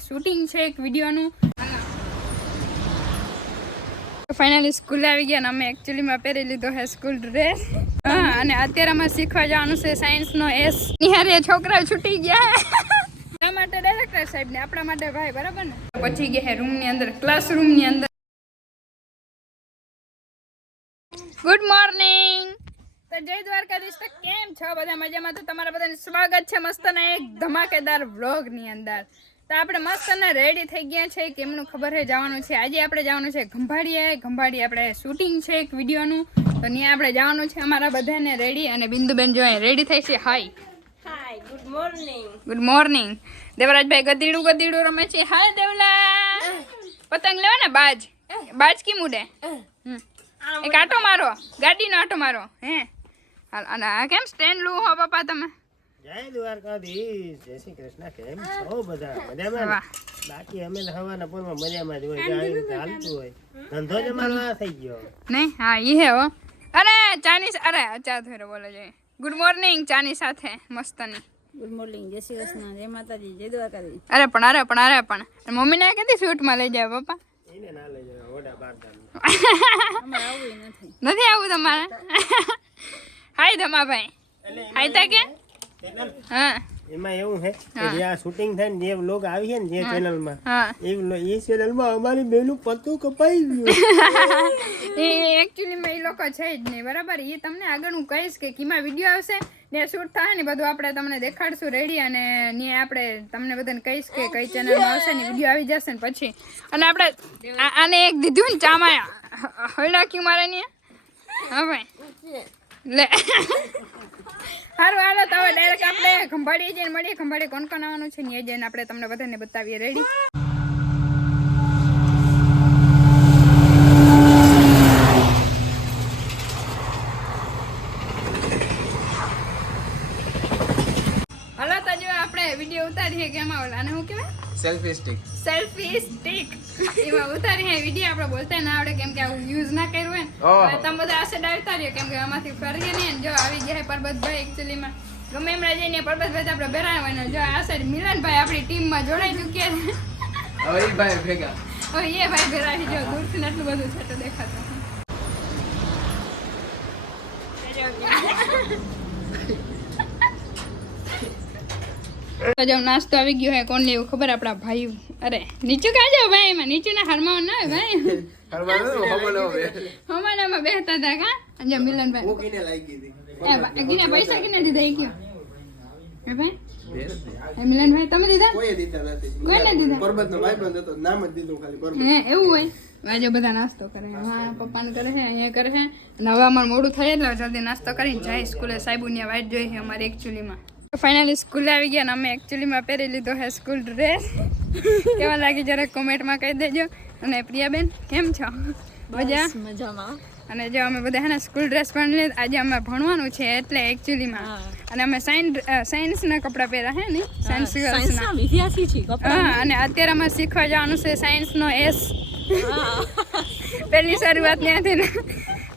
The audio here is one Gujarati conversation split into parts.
શૂટિંગ છે એક વિડીયોનું. ફાઇનલી સ્કૂલે આવી ગયા અને અમે એકચ્યુઅલીમાં પહેરી લીધો હે સ્કૂલ ડ્રેસ હા અને અત્યારે અમે શીખવા જવાનું છે સાયન્સનો એસ નિહારે છોકરા છૂટી ગયા. આપણા માટે ડાયરેક્ટર સાહેબ ને આપણા માટે ભાઈ બરાબર ને? પછી ગયા રૂમની અંદર ક્લાસરૂમની અંદર. ગુડ મોર્નિંગ તો જય દ્વારકાધીશ તો કેમ છો? બધા મજામાં? તો તમારા બધાનું સ્વાગત છે મસ્તના એક ધમાકેદાર વ્લોગની અંદર. તો આપણે મસ્તના રેડી થઈ ગયા છે કેમનું ખબર છે જવાનું છે. આજે આપણે જવાનું છે ખંભાળીએ ખંભાળી આપણે શૂટિંગ છે એક વિડીયોનું. તો ત્યાં આપણે જવાનું છે અમારા બધાને રેડી અને બિંદુબેન જો રેડી થઈ છે. Hi good morning good morning Devrajbhai ગદીડું ગદીડું રમે છે. હાય દેવલા. પતંગ લેવો ને બાજ? બાજ કી મૂડે હમ. એક આટો મારો. ગાડીનો આટો મારો. હે. હાલ, અને આ કેમ સ્ટેન્ડ લો હો પપ્પા તમે? જય દ્વારકાધીશ. જય શ્રી કૃષ્ણ. કેમ છો બધા? મજામાં? ને? વાહ. બાકી અમે તો હવાના પોરમાં મજામાં જ હોય જો આવી રીતે હાલતું હોય. ધંધો જ અમારો આ થઈ ગયો. નહીં હા ઈ હે હો. અરે ચાની સા- અરે ચા થોડો બોલો જોઈએ ગુડ મોર્નિંગ ચાની સાથે મસ્તની. ગુડ મોર્નિંગ જય શ્રી કૃષ્ણ. જય માતાજી જય દ્વારકાધીશ. અરે પણ અરે પણ અરે પણ. અને મમ્મીને કીધી શૂટમાં લઈ જાય પપ્પા? એને ના લઈ જવા ઓડા બાર ગામ અમારે આવું નથી. નથી આવું તમારે? હાય ધમાભાઈ. હાય તા કે? હા. એમાં એવું છે કે જે આ શૂટિંગ થાય ને જે લોગ આવી છે ને જે ચેનલમાં એ એ ચેનલમાં અમારી બેનું પત્તું કપાઈ ગયું. એ એકચ્યુઅલીમાં એ લોકો છે જ નહીં બરાબર? એ તમને આગળ હું કહીશ કે કીમાં વીડિયો આવશે ને શૂટ થાય ને બધું આપણે તમને દેખાડશું રેડી અને ને આપણે તમને બધાને કહીશ કે કઈ ચેનલમાં આવશે ને વીડિયો આવી જશે ને પછી. અને આપણે આને એક દીધું ને ચામાયા. હળા ક્યું મારે ને હા ભાઈ. લે. સારું હાલો, તો હવે ડાયરેક્ટ આપણે ખંભાળીએ જઈને મળીએ. ખંભાળી કોણ કોણ આવવાનું છે ને એ જઈને આપણે તમને બધાને બતાવીએ. રેડી હલો તો જો આપણે વીડિયો ઉતારીએ કે એમાં ઓલા અને શું કહેવાય સેલ્ફી સ્ટિક સેલ્ફી સ્ટિક એમાં ઉતારી હે વીડિયો આપણે બોલતા ના આવડે કેમ કે આવું યુઝ ના કર્યું હોય ને. તમે બધા આશે ડાવી રહ્યો કેમ કે આમાંથી ફરીએ ને જો આવી ગયા પરબતભાઈ એકચ્યુઅલીમાં ગમે એમડા જઈને પરબતભાઈ તો આપણે બેરા હોય ને જો આ સાઈડ મિલનભાઈ આપણી ટીમમાં જોડાઈ ચૂક્યા છે. હવે એ ભાઈ ભેગા. હવે એ ભાઈ બેરાઈ જો દૂરથી ને આટલું બધું છે તો દેખાતું. નાસ્તો આવી ગયો હે કોણ લેવું ખબર આપણા ભાઈ. અરે નીચું જાવ ભાઈ એમાં નીચું ના હરમાવા ના હોય ભાઈ હમાનામાં બેહતા હતા કા? અને મિલનભાઈ. હું કીને લાગી હતી. એ ભા- પૈસા કિને દીધા એ કયો? હે ભાઈ? મિલનભાઈ તમે દીધા? કોઈ દીધા નથી. કોઈને દીધા? પરબતનો ભાઈબંધ હતો નામ જ દીધું ખાલી પરબત. હે એવું હોય? આજે બધા નાસ્તો કરે. હા પપ્પાને કરે છે અહીંયા કરે છે નવા હવે અમારે મોડું થાય એટલે જલ્દી નાસ્તો કરીને જાય. સ્કૂલે સાહેબુની વાઈટ જોઈ છે અમારે એકચ્યુઅલીમાં ફાઇનલી સ્કૂલે આવી ગયા અને અમે એકચ્યુઅલીમાં પહેરી લીધો હે સ્કૂલ ડ્રેસ કેવા લાગી જરાક કોમેન્ટમાં કહી દેજો. અને પ્રિયાબેન કેમ છો? મજા? મજામાં. અને જો અમે બધા ને સ્કૂલ ડ્રેસ પણ આજે અમે ભણવાનું છે એટલે એકચ્યુઅલીમાં અને અમે સાયન્સ સાયન્સના કપડાં પહેર્યા હે ને? સાયન્સ વિદ્યાર્થી છીએ કપડા. હા અને અત્યારે અમે શીખવા જવાનું છે સાયન્સનો એસ પહેલી શરૂઆત ત્યાંથી.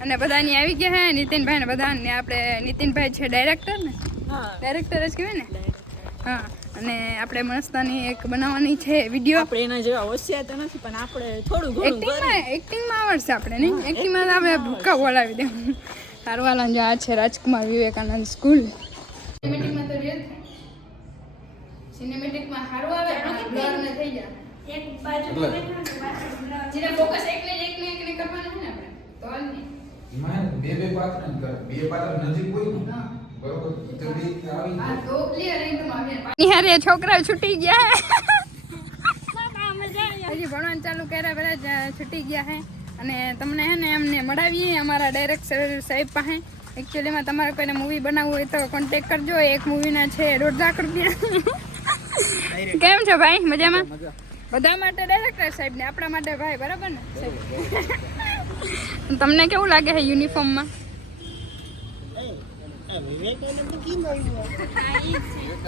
અને બધાની આવી ગયા હે નીતિનભાઈ ને બધાને. આપણે નીતિનભાઈ છે ડાયરેક્ટર ને. ડાયરેક્ટર જ કહેવાય ને? હા અને આપણે મસ્તાની એક બનાવવાની છે વીડિયો આપણે એના જેવા હોશિયાર તો નથી પણ આપણે થોડું ઘણું. એક્ટિંગમાં એક્ટિંગમાં આવડશે આપણે નહીં? એક્ટિંગમાં આપણે ભૂકા બોલાવી દેવું સારું જે આ છે રાજકુમાર વિવેકાનંદ સ્કૂલ. સિનેમેટિકમાં તો રિયલ સિનેમેટિકમાં સારું આવે બ્લર ને થઈ જાય. એક બાજુ જેને ફોકસ એકને જ એકને એકને કરવાનું છે ને આપણે તો બે બે પાત્ર બે પાત્ર નજીક હોય ને. નિહારે છોકરા છૂટી ગયા હજી ભણવાનું ચાલુ કર્યા પહેલા જ છૂટી ગયા હે. અને તમને હે ને એમને મળાવીએ અમારા ડાયરેક્ટર સાહેબ પાસે. એકચ્યુઅલીમાં તમારે કોઈને મૂવી બનાવવું હોય તો કોન્ટેક કરજો. એક મૂવીના છે દોઢ લાખ રૂપિયા. કેમ છો ભાઈ? મજામાં? બધા માટે ડાયરેક્ટર સાહેબ ને આપણા માટે ભાઈ બરાબર ને? તમને કેવું લાગે છે યુનિફોર્મમાં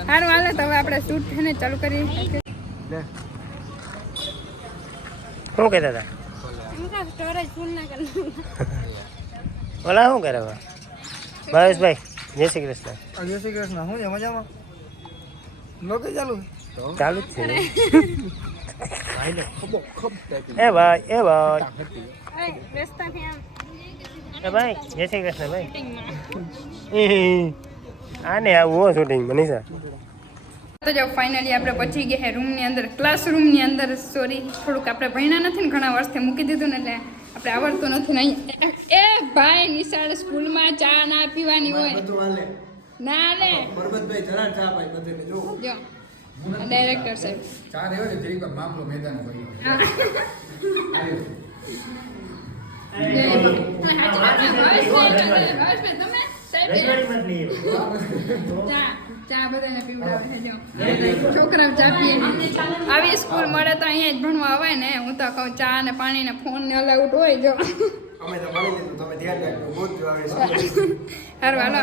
સારું હાલે તો હવે આપણે શૂટ થઈને ચાલુ કરી શું કહેતા હતા? સ્ટોરેજ ફૂલ ના કરી ઓલા શું કરે? ભાવેશભાઈ જય શ્રી કૃષ્ણ. જય શ્રી કૃષ્ણ હું છે મજામાં? લોકો ચાલુ? ચાલુ જ છે. એ ભાઈ એ ભાઈ. એ ભાઈ જય શ્રી કૃષ્ણ ભાઈ. આને આવું હો શૂટિંગ મનીષા તો જો ફાઇનલી આપણે પહોંચી ગયા રૂમની અંદર. ક્લાસરૂમની અંદર સોરી થોડુંક આપણે ભણ્યા નથી ને ઘણા વર્ષથી મૂકી દીધું ને એટલે આપણે આવડતું નથી ને એ ભાઈ નિશાળ સ્કૂલમાં ચા ના પીવાની હોય. ના લે ડાયરેક્ટર સાહેબ. ચા રહ્યો છે જરીક મામલો મેદાન આવી સ્કૂલ મળે તો અહીંયા જ ભણવા આવે ને, હું તો કહું, ચા ને પાણી ને ફોન ને અલાઉટ હોય જો. અમે તો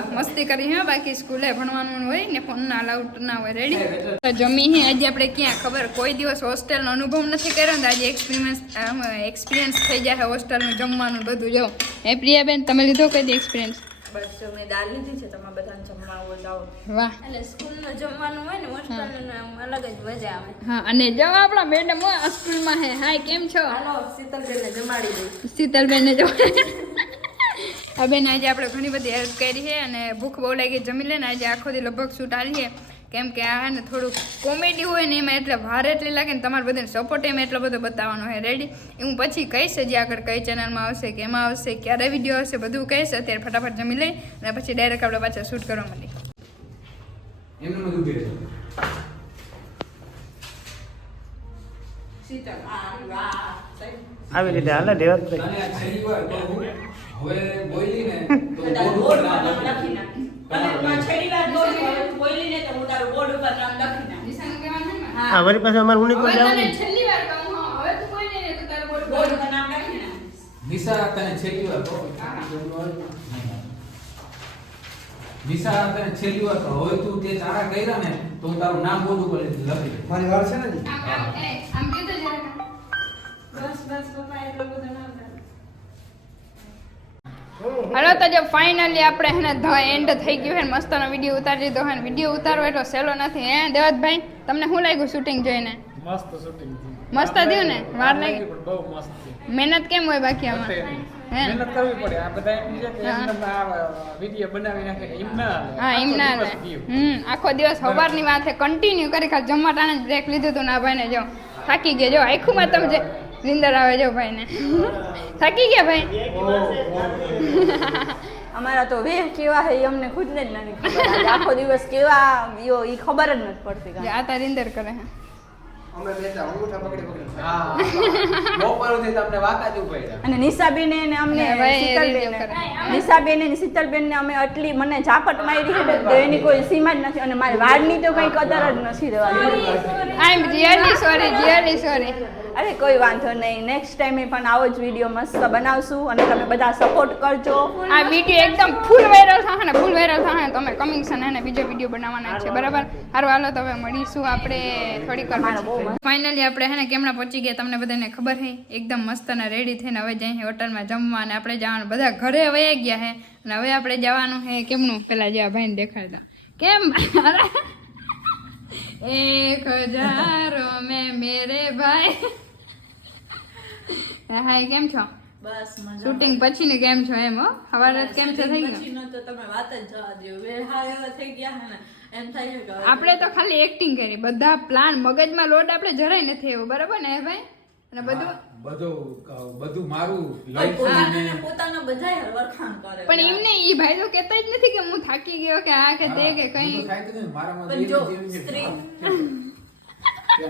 મસ્તી કરી, હે, બાકી સ્કૂલે ભણવાનું હોય ને ફોન ના અલાઉડ ના હોય રેડી તો જમી હે, આજે આપણે ક્યાં, ખબર? કોઈ દિવસ હોસ્ટેલનો અનુભવ નથી કર્યો ને આજે એક્સપિરિયન્સ એક્સપિરિયન્સ થઈ જાય હોસ્ટેલનું જમવાનું બધું. જો, હે, પ્રિયાબેન, તમે લીધો કઈ દી એક્સપિરિયન્સ બસ જો મેં દાળ લીધી છે તમે બધાને જમવાનું આવો. જાઓ વાહ. એટલે સ્કૂલનું જમવાનું હોય ને હોસ્ટેલનું અલગ જ મજા આવે. હા અને જો આપણા મેડમ સ્કૂલમાં હે. હાય કેમ છો? હાલો શીતલબેનને જમાડી દઈ શીતલબેનને જો આ બેન આજે આપણે ઘણી બધી હેલ્પ કરી છે અને ભૂખ બહુ લાગી જમી લે ને. આજે આખો દી લગભગ શૂટ આલીએ કેમ કે આ ને થોડુંક કોમેડી હોય ને એમાં એટલે ભારે એટલી લાગે ને તમારે બધાને સપોર્ટ એમ એટલો બધો બતાવવાનો હોય રેડી હું પછી કહીશ હજી આગળ કઈ ચેનલમાં આવશે કે એમાં આવશે ક્યારે વીડિયો આવશે બધું કહીશ. અત્યારે ફટાફટ જમી લઈ અને પછી ડાયરેક્ટ આપણે પાછા શૂટ કરવા સાહેબ આવી રીતે હાલે કહું, હવે બોલી ને તો હા. વળી પાછું અમારે ઉની કોઈ જવાનું છેલ્લી વાર કહું હા, હવે તું કોઈ નહીં તો તારું બોલ બોલ નામ લખી નાખ. નિશા તને છેલ્લી વાર કહું. નિશા તને છેલ્લી વાર કહું. હવે તું તે તારા કર્યા ને તો હું તારું નામ બોલું પડે લખી મારી વાર છે ને આમ આમ એ આમ જરા બસ બસ પપ્પા ના કરે. હાલો તો જો ફાઇનલી આપણે હે ને ધ એન્ડ થઈ ગયું છે મસ્તનો વીડિયો ઉતારી દીધો છે વીડિયો ઉતારવો એટલો સહેલો નથી. હે દેવતભાઈ તમને શું લાગ્યું શૂટિંગ જોઈને? મસ્ત શૂટિંગ મસ્ત થયું ને? વાર લાગી. બહુ મસ્ત મહેનત કેમ હોય બાકી આમાં? હે મહેનત કરવી પડે. આ બધા એમ છે કે હા. વીડિયો બનાવી નાખે એમ ના હા એમ ના આખો. હમ આખો દિવસ સવારની વાત છે કન્ટિન્યુ કરી. ખાલી જમવા ટાણે બ્રેક લીધું હતું ના ભાઈને જો. થાકી ગયો. જો આખુંમાં તમે જે નિંદર આવે જો ભાઈને. થાકી ગયા ભાઈ? અમારા તો વેહ કેવા હે એ અમને ખુદને જ નથી ખબર. આખો દિવસ કેવા યો એ ખબર જ નથી પડતી જે આ તાર નિંદર કરે અમે બેઠા અંગૂઠા પકડી પકડી. હા. બપોર સુધી તમને વાકા જ ઉપાડ્યા અને નિશાબેને ને અમને ને ભાઈ એ શીતલબેન નિશાબેન ને શીતલબેન ને અમે આટલી મને ઝાપટ મારી છે તો એની કોઈ સીમા જ નથી અને મારી વાળની તો કઈ કદર જ નથી રહેવાની. I am really sorry really sorry અરે કોઈ વાંધો નહીં. નેક્સ્ટ ટાઈમે પણ આવો જ વીડિયો મસ્ત બનાવશું અને તમે બધા સપોર્ટ કરજો. આ વીડિયો એકદમ ફૂલ વાયરલ થશે ને ફૂલ વાયરલ થશે. ને તો અમે કમિંગ છે ને બીજો વીડિયો બનાવવાના છે. બરાબર? હારો હાલો તમે મળીશું આપણે થોડીક વાર. ફાઇનલી આપણે હે ને કેમણા પહોંચી ગયા. તમને બધાને ખબર હે? એકદમ મસ્ત અને રેડી થઈને હવે જઈએ હોટલમાં જમવા અને આપણે જવાનું. બધા ઘરે વયા ગયા હે. અને હવે આપણે જવાનું હે કેમનું? પેલા જે ભાઈને દેખાડતા. કેમ? એક હજારો મેં મેરે ભાઈ. હાય કેમ છો? બસ શૂટિંગ પછી ને કેમ છો એમ હો? સવારે કેમ છો? થઈ ગયું? તો તમે વાત જ જવા દો વેહા એવા થઈ ગયા ને. આપણે તો ખાલી એક્ટિંગ કરી. બધા પ્લાન મગજમાં લોડ આપણે જરાય નથી એવો બરાબર ને ભાઈ? અને બધું? બધું બધું મારું પોતાના ને બધાય વખાણ કરે પણ એમને ઈ ભાઈ તો કહેતા જ નથી કે હું થાકી ગયો કે આ કે તે કે કઈ. પણ જો. સ્ત્રી-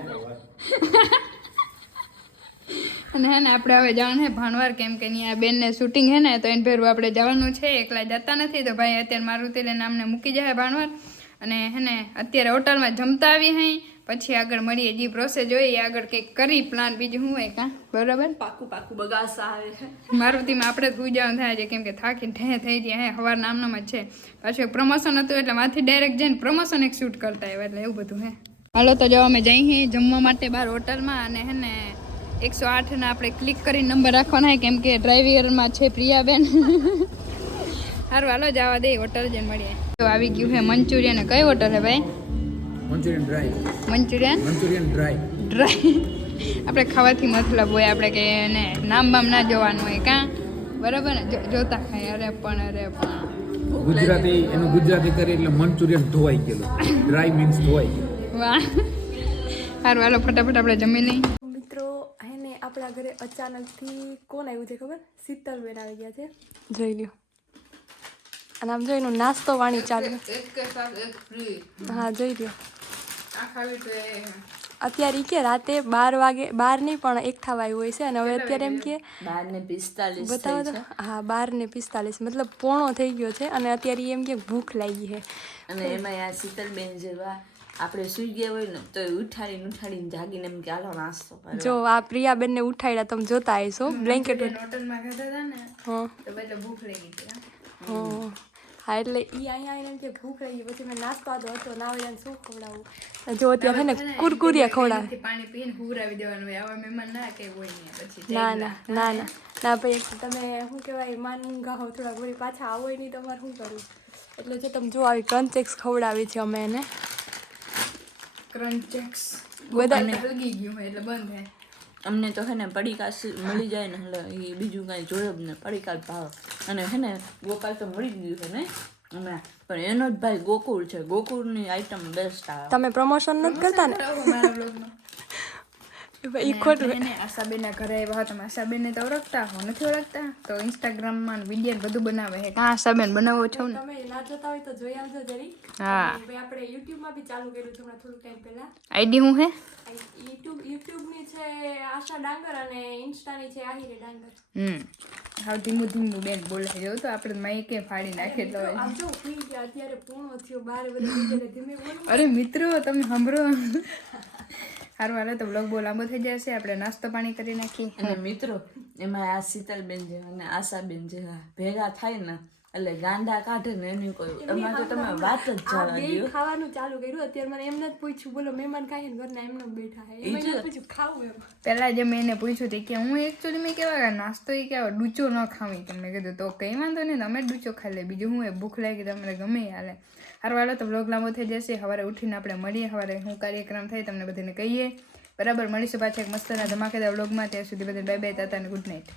અને હે ને આપણે હવે જવાનું છે ભાણવાર કેમ કે આ બેનને શૂટિંગ હે ને તો એને ભેરું આપણે જવાનું છે એકલા જતા નથી તો ભાઈ અત્યારે મારુતિ લઈને અમને મૂકી જાય ભાણવાર. અને હેને અત્યારે હોટલમાં જમતા આવી હઈ પછી આગળ મળીએ જે પ્રોસેસ જોઈએ એ આગળ કંઈક કરી પ્લાન બીજું શું હોય કાં? બરાબર? પાકું પાકું બગાસા આવે છે. મારુતિમાં આપણે જ પૂજા થાય છે કેમ કે થાકી ઠે થઈ ગયા હે હવાર નામનામ જ છે. પાછું પ્રમોશન હતું એટલે માથી ડાયરેક્ટ જઈને પ્રમોશન એક શૂટ કરતા આવ્યા એટલે એવું બધું હે. હાલો તો જો અમે જઈએ જમવા માટે બહાર હોટલમાં અને હે ને એકસો આઠના આપણે ક્લિક કરીને નંબર રાખવાના કેમ કે ડ્રાઈવરમાં છે પ્રિયાબેન. સારું હાલો જવા દે હોટલ જઈને મળીએ. તો આવી ગયું છે મંચુરિયન. કઈ હોટલ છે ભાઈ? Manchurian dry. Manchurian? Manchurian dry. Dry. આપણે ખાવાથી મતલબ હોય આપણે કે એને નામ બામ ના જોવાનું હોય કાં? બરાબર ને? જોતા ખાય. અરે પણ અરે પણ. ગુજરાતી એનું ગુજરાતી કરી એટલે મંચુરિયન ધોવાઈ ગયેલું. ડ્રાય મીન્સ ધોવાઈ ગયેલું વાહ. સારું હાલો ફટાફટ આપણે જમી લઈ મિત્રો એને આપણા ઘરે અચાનકથી કોણ આવ્યું છે ખબર? શીતલબેન આવી ગયા છે. જઈ લ્યો. અને આમ જોઈ નાસ્તો વાણી ચાલુ. હા જોઈ લો અત્યારે કે રાતે બાર વાગે બાર નહીં પણ એક થવા હોય છે. અને હવે અત્યારે એમ કે બાર ને પિસ્તાલીસ બતાવો તો. હા બાર ને પિસ્તાલીસ. મતલબ પોણો થઈ ગયો છે. અને અત્યારે એમ કે ભૂખ લાગી છે. અને એમાં આ શીતલબેન જેવા આપણે સુઈ ગયા હોય ને તો ઉઠાડીને ઉઠાડીને જાગીને એમ કે હાલો નાસ્તો જો આ પ્રિયાબેનને ઉઠાડ્યા તમે જોતા આવીશો બ્લેન્કેટ હોટલમાં ખાતા હતા ને હા. તો એટલે ભૂખ લાગી હતી હા. હા એટલે એ અહીંયા આવીને કે ભૂખ લાગી પછી મેં નાસ્તો આદો હતો ના હોય શું ખવડાવું? જો અત્યારે ને કુરકુરિયા ખવડાવે. પાણી પીને હુરાવી દેવાનું હોય. આવા મહેમાન ના કે હોય નહીં પછી ના ના ના ના. ના ભાઈ તમે શું કહેવાય માન હો થોડા ઘોડી પાછા આવો નહીં તમારે શું કરવું? એટલે જો તમે જો આવી ક્રંચેક્સ ખવડાવી છે અમે એને. ક્રંચેક્સ બધા ગયું એટલે બંધ થાય. અમને તો હે ને પડીકા મળી જાય ને એટલે એ બીજું કાંઈ જોયો જ ને પડીકા ભાવ. અને હે ને ગોપાલ તો મળી જ ગયું છે ને હમણાં. પણ એનો જ ભાઈ ગોકુળ છે ગોકુળની આઈટમ બેસ્ટ આવે. તમે પ્રમોશન નથી કરતા ને? એ ખોટું એને આશાબેનના ઘરે આવ્યા હતા તમે આશાબેનને તો ઓળખતા હો નથી ઓળખતા? તો ઇન્સ્ટાગ્રામમાં વીડિયો બધું બનાવે હે. હા આશાબેન બનાવો છો ને. તમે ના જોતા હોય તો જોઈ આવજો જરી. હા. ભાઈ આપણે યુટ્યુબમાં બી ચાલુ કર્યું છે હમણાં થોડુંક ટાઈમ પહેલા. આઈડી હું હે? યુટ્યુબ યુટ્યુબની છે આશા ડાંગર અને ઇન્સ્ટાની છે આહિરે ડાંગર. હમ. હાવ ધીમું ધીમું બેન બોલે જો તો આપણે માઈકે ફાડી નાખે તો હોય. આમ જો ફ્રી ગયા અત્યારે પૂર્ણ થયો બાર બધું ધીમે બોલો. અરે મિત્રો તમે સાંભળો. સારું, હાલો તો બ્લોગ બહુ લાંબો થઈ જશે આપણે નાસ્તો પાણી કરી નાખીએ. અને મિત્રો, એમાં આ શીતલબેન જેવા અને આશાબેન જેવા ભેગા થાય ને એટલે ગાંડા કાઢે ને એની કોઈ એમાં તો તમે વાત જ જવા બે દો ખાવાનું ચાલુ કર્યું. અત્યારે મને એમને જ પૂછ્યું બોલો મહેમાન ખાય ને ઘરના એમને બેઠા હે એમને પૂછ્યું ખાવું એમ. પહેલા જે મેં એને પૂછ્યું તે કે હું એકચ્યુઅલી મેં કેવા કે નાસ્તો એ કેવા ડૂચો ન ખાવી. તમને કીધું તો કંઈ વાંધો નહીં તમે ડૂચો ખાઈ લે. બીજું હું એ ભૂખ લાગી તમને ગમે હાલે. હાર હાલો તો બ્લોગ લાંબો થઈ જશે. સવારે ઉઠીને આપણે મળીએ. સવારે હું કાર્યક્રમ થાય તમને બધાને કહીએ. બરાબર મળીશું પાછા એક મસ્તના ધમાકેદાર બ્લોગમાં ત્યાં સુધી બધા બાય બાય તાતા અને ગુડ નાઇટ